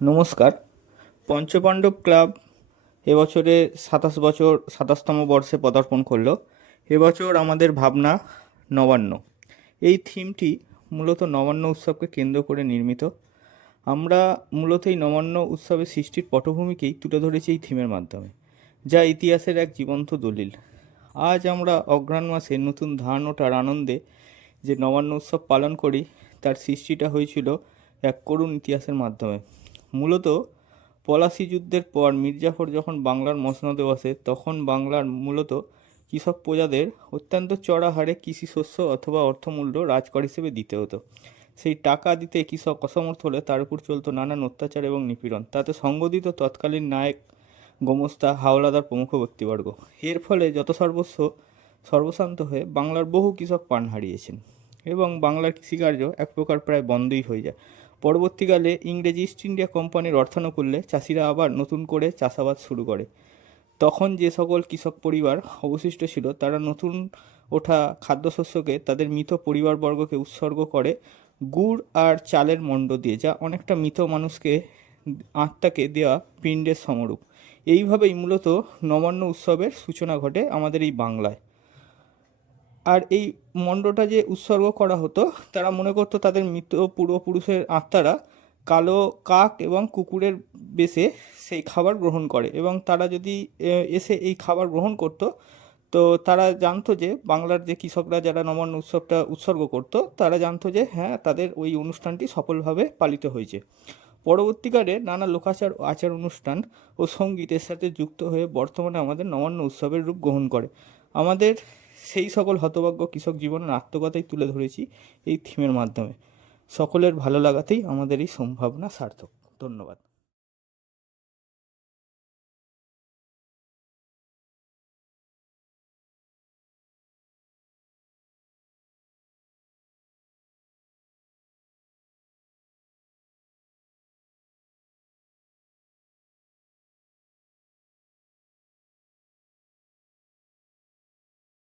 নমস্কার। পঞ্চপাণ্ডব ক্লাব এবছরে সাতাশ বছর, সাতাশতম বর্ষে পদার্পণ করল। এবছর আমাদের ভাবনা নবান্ন। এই থিমটি মূলত নবান্ন উৎসবকে কেন্দ্র করে নির্মিত। আমরা মূলত এই নবান্ন উৎসবের সৃষ্টির পটভূমিকেই তুলে ধরেছি এই থিমের মাধ্যমে, যা ইতিহাসের এক জীবন্ত দলিল। আজ আমরা অঘ্রাণ মাসে নতুন ধান ওঠার আনন্দে যে নবান্ন উৎসব পালন করি, তার সৃষ্টিটা হয়েছিল এক করুণ ইতিহাসের মাধ্যমে। মূলত পলাশি যুদ্ধের পর মির্জাফর যখন বাংলার মসনদে বসে, তখন বাংলার মূলত কৃষক প্রজাদের অত্যন্ত চড়া হারে কৃষি শস্য অথবা অর্থমূল্য রাজকর হিসেবে দিতে হতো। সেই টাকা দিতে কৃষক অসমর্থ হলে তার উপর চলতো নানান অত্যাচার এবং নিপীড়ন। তাতে সংগঠিত তৎকালীন নায়ক গোমস্তা হাওলাদার প্রমুখ ব্যক্তিবর্গ। এর ফলে যত সর্বস্ব সর্বশান্ত হয়ে বাংলার বহু কৃষক প্রাণ হারিয়েছেন এবং বাংলার কৃষিকার্য এক প্রকার প্রায় বন্ধই হয়ে যায়। পরবর্তীকালে ইংরেজ ইস্ট ইন্ডিয়া কোম্পানির অর্থানুকূল্যে চাষিরা আবার নতুন করে চাষাবাদ শুরু করে। তখন যে সকল কৃষক পরিবার অবশিষ্ট ছিল, তারা নতুন ওঠা খাদ্যশস্যকে তাদের মৃত পরিবারবর্গকে উৎসর্গ করে গুড় আর চালের মণ্ড দিয়ে, যা অনেকটা মৃত মানুষকে, আত্মাকে দেওয়া পিণ্ডের সমরূপ। এইভাবেই মূলত নবান্ন উৎসবের সূচনা ঘটে আমাদের এই বাংলায়। আর এই মণ্ডটা যে উৎসর্গ করা হতো, তারা মনে করতো তাদের মৃত পূর্বপুরুষের আত্মারা কালো কাক এবং কুকুরের বেশে সেই খাবার গ্রহণ করে এবং তারা যদি এসে এই খাবার গ্রহণ করত, তো তারা জানতো যে বাংলার যে কৃষকরা যারা নবান্ন উৎসবটা উৎসর্গ করত, তারা জানতো যে হ্যাঁ তাদের ওই অনুষ্ঠানটি সফলভাবে পালিত হয়েছে। পরবর্তীকালে নানা লোকাচার ও আচার অনুষ্ঠান ও সঙ্গীতের সাথে যুক্ত হয়ে বর্তমানে আমাদের নবান্ন উৎসবের রূপ গ্রহণ করে। আমাদের সেই সকল হতভাগ্য কৃষক জীবনের আত্মকথাই তুলে ধরেছি এই থিমের মাধ্যমে। সকলের ভালো লাগাতেই আমাদের এই সম্ভাবনা সার্থক। ধন্যবাদ।